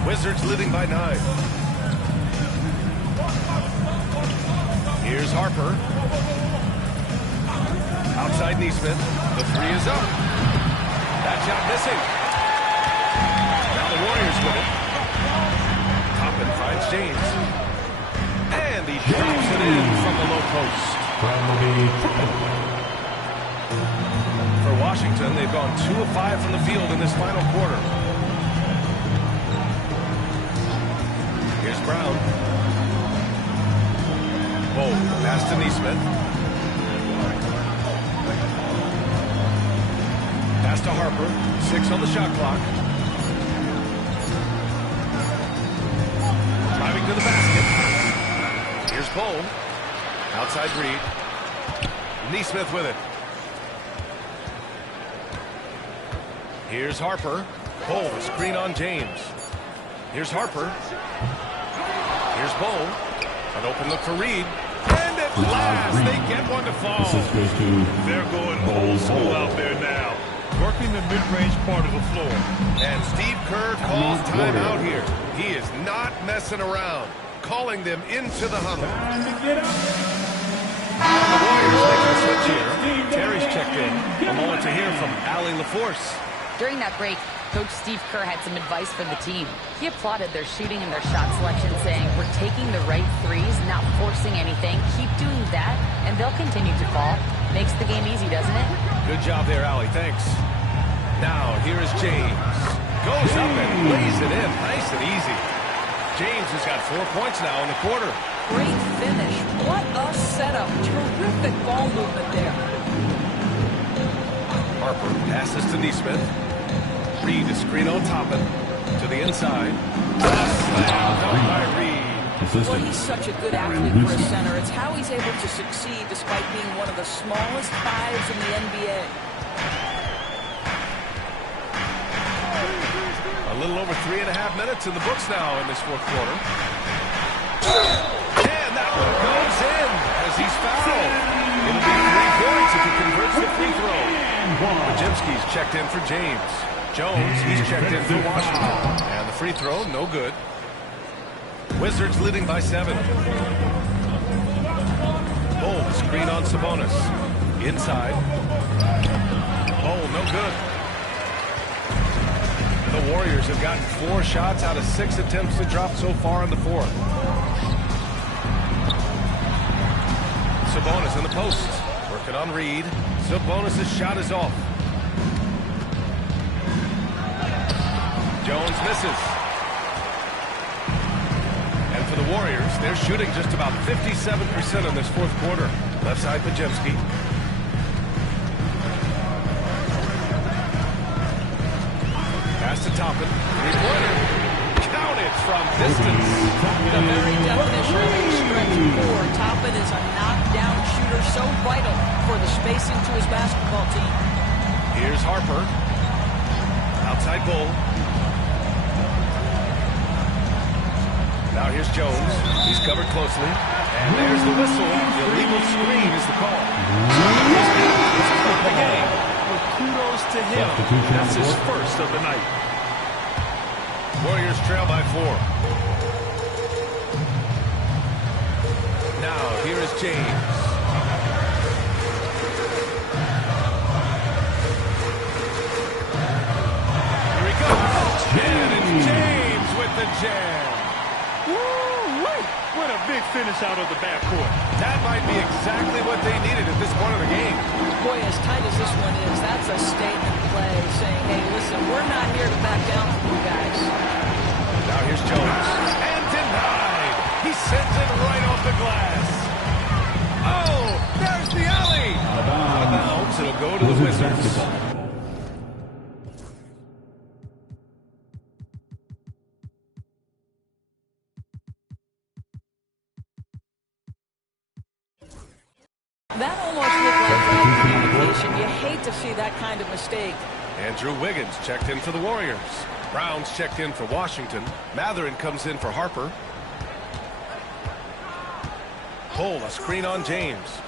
Wizards leading by 9. Here's Harper. Outside Neesmith. The three is up. That shot missing. Now the Warriors with it. Toppin finds James. And he drops it in from the low post. Washington, they've gone 2 of 5 from the field in this final quarter. Here's Brown. Oh, pass to Neesmith. Pass to Harper. 6 on the shot clock. Driving to the basket. Here's Cole. Outside Reed. Neesmith with it. Here's Harper. Cole, the screen on James. Here's Harper. Here's Bowl. An open look for Reed. And at last, they get one to fall. They're going old school out there now. Working the mid-range part of the floor. And Steve Kerr calls timeout here. He is not messing around. Calling them into the huddle. The Warriors making a switch here. Terry's checked in. A moment to hear from Allie LaForce. During that break, Coach Steve Kerr had some advice for the team. He applauded their shooting and their shot selection, saying, "We're taking the right threes, not forcing anything. Keep doing that, and they'll continue to fall." Makes the game easy, doesn't it? Good job there, Allie. Thanks. Now, here is James. Goes up and lays it in. Nice and easy. James has got 4 points now in the quarter. Great finish. What a setup. Terrific ball movement there. Harper passes to Neesmith. Reed, a screen on Toppin. To the inside. Slam dunk by Reed. Well, he's such a good athlete for a center. It's how he's able to succeed despite being one of the smallest fives in the NBA. A little over 3.5 minutes in the books now in this fourth quarter. And that one goes in as he's fouled. It'll be 3 points if he converts the free throw. Bajemski's checked in for James. Jones, he's checked in for Washington. And the free throw, no good. Wizards leading by 7. Bull, screen on Sabonis. Inside. Oh, no good. The Warriors have gotten 4 shots out of 6 attempts to drop so far in the fourth. Sabonis in the post. Working on Reed. Sabonis' shot is off. Jones misses. And for the Warriors, they're shooting just about 57% in this fourth quarter. Left side, Bajemski. Pass to Toppin. Three-pointer. Count it from distance. The very definition of a stretch 4. Toppin is a knockdown shooter, so vital for the spacing to his basketball team. Here's Harper. Outside Bull. Now here's Jones. He's covered closely. And there's the whistle. The illegal screen is the call. This is the game. Well, kudos to him. That's his first of the night. Warriors trail by 4. Now here is James. Here he goes. And it's James with the jam. Woo-wee! What a big finish out of the backcourt. That might be exactly what they needed at this point of the game. Boy, as tight as this one is, that's a statement play saying, hey, listen, we're not here to back down from you guys. Now here's Jones. And denied. He sends it right off the glass. Oh, there's the alley. Out of bounds. It'll go to the Wizards. That almost looked like bad communication. You hate to see that kind of mistake. Andrew Wiggins checked in for the Warriors. Brown's checked in for Washington. Matherin comes in for Harper. Cole, a screen on James.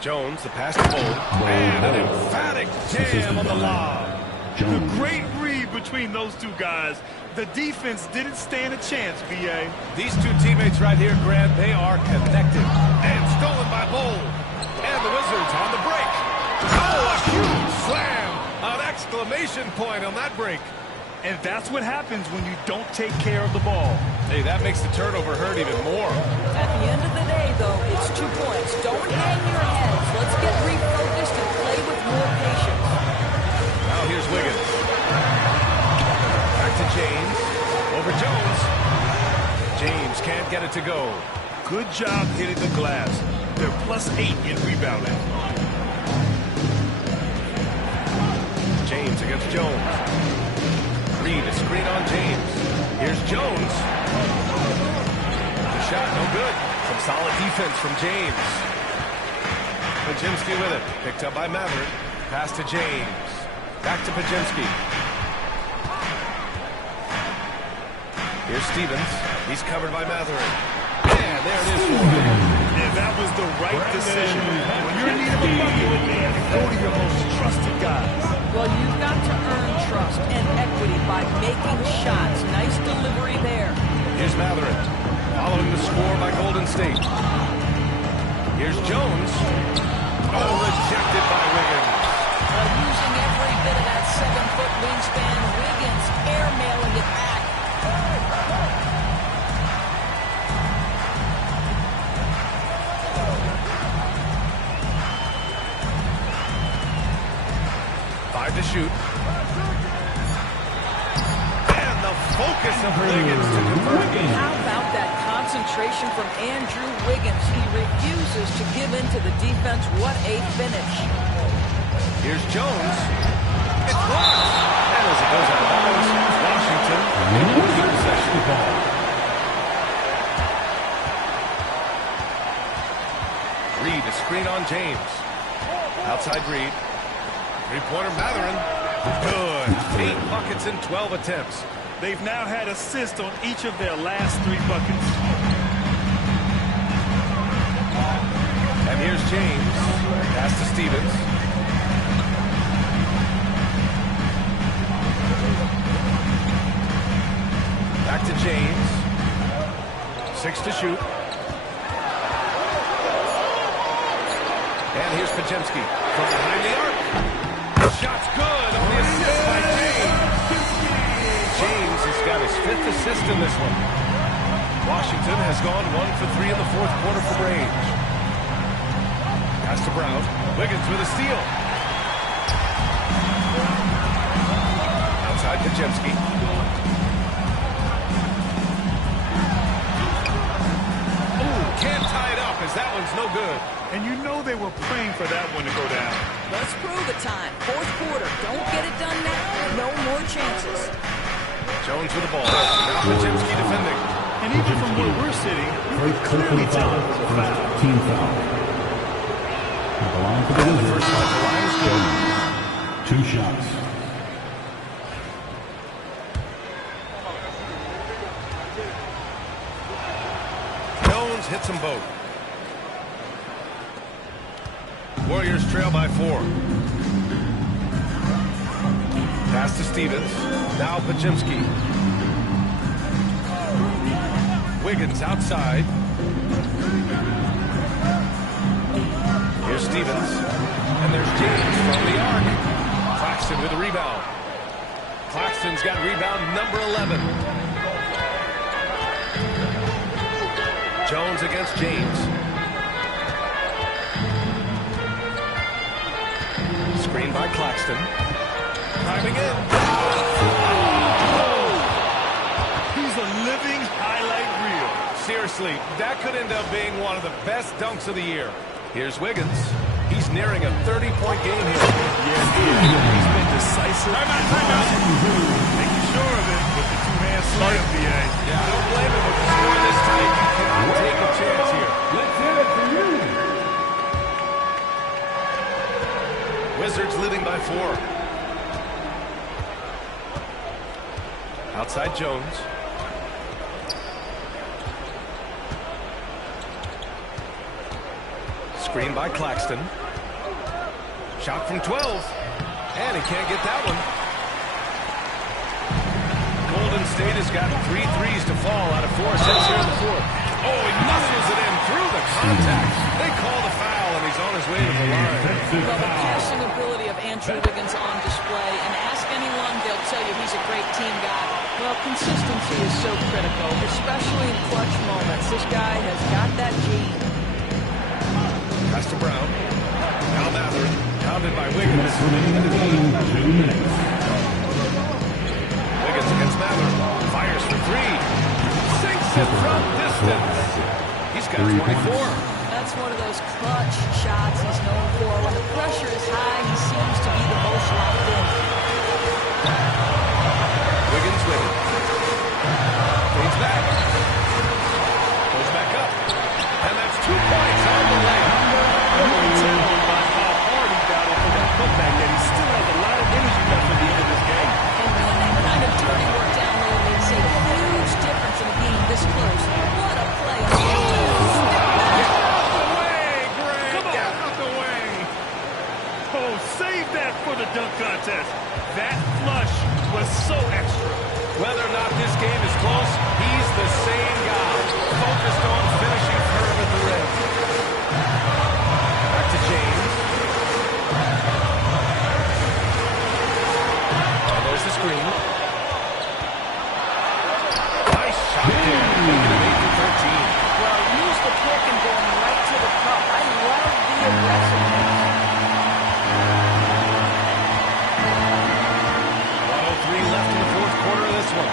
Jones, the pass to Cole. And an emphatic jam on the lob. The great read between those two guys. The defense didn't stand a chance, B.A. These two teammates right here, Grant, they are connected. And stolen by Bull. And the Wizards on the break. Oh, a huge slam. An exclamation point on that break. And that's what happens when you don't take care of the ball. Hey, that makes the turnover hurt even more. At the end of the day, though, it's 2 points. Don't hang your heads. Let's get refocused and play with more patience. can't get it to go. Good job hitting the glass. They're +8 in rebounding. James against Jones. Reed, a screen on James. Here's Jones. The shot, no good. Some solid defense from James. Pajimski with it. Picked up by Maverick. Pass to James. Back to Pajimski. Here's Stevens. He's covered by Matherin. And there it is for him. Yeah, that was the right decision. When you're in need of a bucket, go to your most trusted guys. Well, you've got to earn trust and equity by making shots. Nice delivery there. Here's Matherin. Following the score by Golden State. Here's Jones. Oh, rejected by Wiggins. Using every bit of that 7-foot wingspan, Wiggins airmailing it back. To shoot. And the focus of Wiggins to convert. How about that concentration from Andrew Wiggins? He refuses to give in to the defense. What a finish. Here's Jones. It's blocked. And as it goes out of bounds, Washington able to keep possession of the ball. Reed, a screen on James. Outside Reed. Three-pointer Matherin. Good. 8 buckets in 12 attempts. They've now had assists on each of their last 3 buckets. And here's James. Pass to Stevens. Back to James. 6 to shoot. And here's Pajimski from behind the arc. Shot's good on the assist by James. James has got his 5th assist in this one. Washington has gone 1 for 3 in the 4th quarter from range. Pass to Brown. Wiggins with a steal. Outside Pajimski. Ooh, can't tie it up as that one's no good. And you know they were praying for that one to go down. Let's prove it time. 4th quarter. Don't get it done now. No more chances. Jones with the ball. Now Pajimski defending. And even from where we're sitting, you can clearly tell it was a foul. Team foul. Belong to the First one, the line is good. 2 shots. Jones hits them both. Warriors trail by 4. Pass to Stevens. Now Pajimski. Wiggins outside. Here's Stevens. And there's James from the arc. Claxton with a rebound. Claxton's got rebound number 11. Jones against James. Screen by Claxton. Driving in. He's a living highlight reel. Seriously, that could end up being one of the best dunks of the year. Here's Wiggins. He's nearing a 30-point game here. Yes, he is. He's been decisive. Making sure of it with the 2-hand slam, BA. Yeah, don't blame him with the score this tight. You cannot take a chance here. Let's hear it for you. Wizards leading by 4. Outside Jones. Screen by Claxton. Shot from 12. And he can't get that one. Golden State has got 3 threes to fall out of 4 attempts here in the 4th. Oh, he muscles it in through the contact. They call the foul, and he's on his way to the line. Well, the passing ability of Andrew Wiggins on display, and ask anyone, they'll tell you he's a great team guy. Well, consistency is so critical, especially in clutch moments. This guy has got that gene. Pass to Brown. Now Matherin, pounded by Wiggins. Remaining in the game, 2 minutes. Wiggins against Matherin. Fires for 3. Sinks it from distance. He's got 24. That's one of those clutch shots he's known for. When the pressure is high, he seems to be the most locked in. Wiggins with it. Fades back. Goes back up. And that's 2 points on the layup. You can tell by how hard he got off of that putback that he still has a lot of energy left at the end of this game. And when that kind of dirty work down low makes a huge difference in a game this close. What a play. Oh, save that for the dunk contest. That flush was so extra. Whether or not this game is close, he's the same guy, focused on finishing firm at the rim. Back to James. And there's the screen. Nice shot there, making it 8-13. Well, use the pick and going right to the cup. I love the aggressiveness. 1:03 left in the fourth quarter of this one.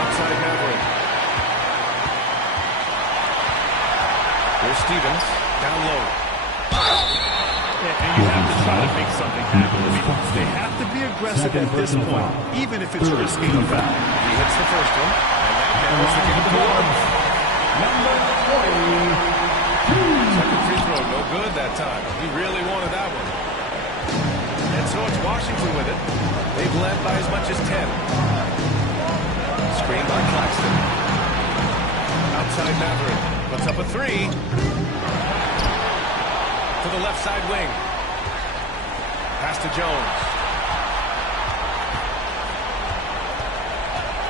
Outside Maverick. Here's Stevens, down low. Yeah, and you have to try to make something happen. I mean, they have to be aggressive at this point, even if it's risking a foul. He hits the first one, and that narrows the game to one. Second free throw, no good that time. He really wanted that one. And so it's Washington with it. They've led by as much as 10. Screen by Claxton. Outside Maverick. Puts up a three. To the left side wing. Pass to Jones.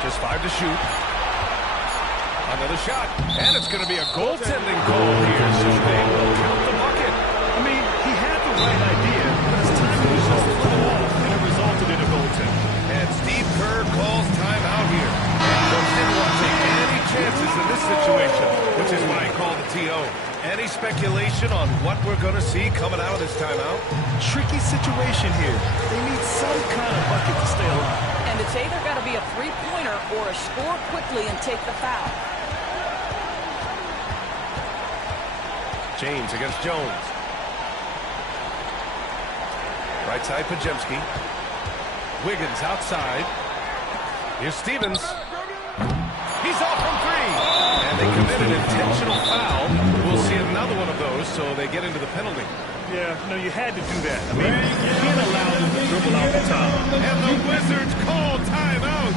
Just 5 to shoot. Another shot. And it's going to be a goaltending goal here. So they will count the bucket. I mean, he had the right idea, but his timing was just a little off, and it resulted in a goaltend. And Steve Kerr calls timeout here. Coach didn't want to take any chances in this situation, which is why he called the TO. Any speculation on what we're going to see coming out of this timeout? Tricky situation here. They need some kind of bucket to stay alive. And it's either got to be a three-pointer or a score quickly and take the foul. James against Jones. Right side, Pajemski. Wiggins outside. Here's Stevens. He's off from three. And they commit an intentional foul. We'll see another one of those, so they get into the penalty. Yeah, no, you had to do that. I mean, you can't allow them to dribble out the top. And the Wizards call timeout.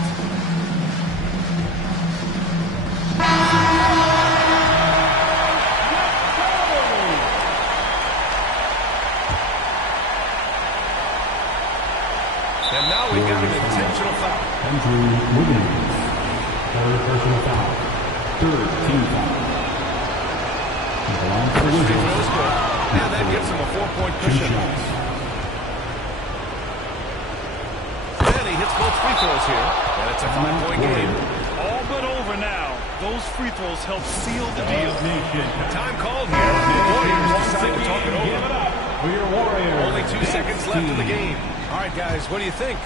And now we got an intentional foul. Andrew Wiggins. Third personal foul. Third team foul. First free throw is good. And that gives him a 4-point cushion. And he hits both free throws here. And it's a 5-point game. All but over now. Those free throws help seal the deal. Time called here. The Warriors decide to talk it over. Only 2 seconds left in the game. All right, guys, what do you think?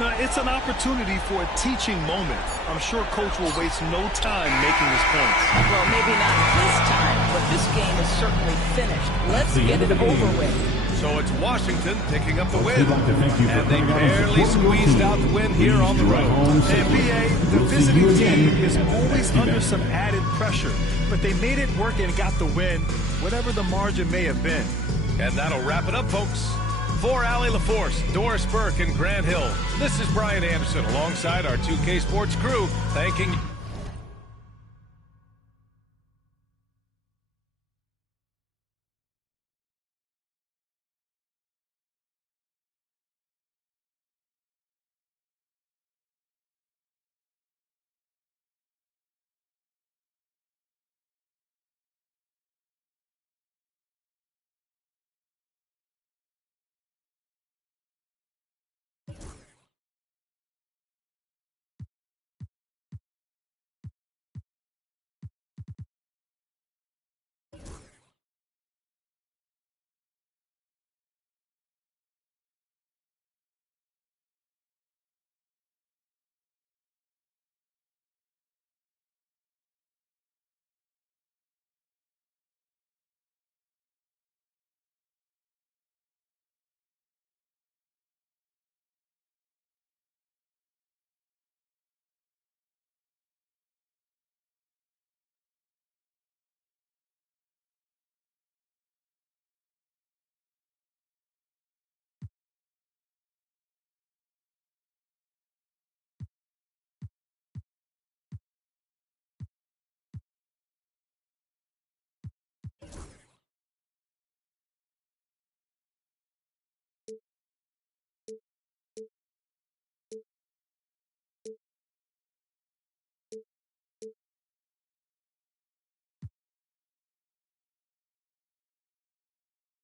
Now, it's an opportunity for a teaching moment. I'm sure Coach will waste no time making his points. Well, maybe not this time, but this game is certainly finished. Let's get it over with. So it's Washington picking up the win. And they barely squeezed out the win here on the road. And BA, the visiting team is always under some added pressure, but they made it work and got the win, whatever the margin may have been. And that'll wrap it up, folks. For Allie LaForce, Doris Burke, and Grant Hill, this is Brian Anderson alongside our 2K Sports crew, thanking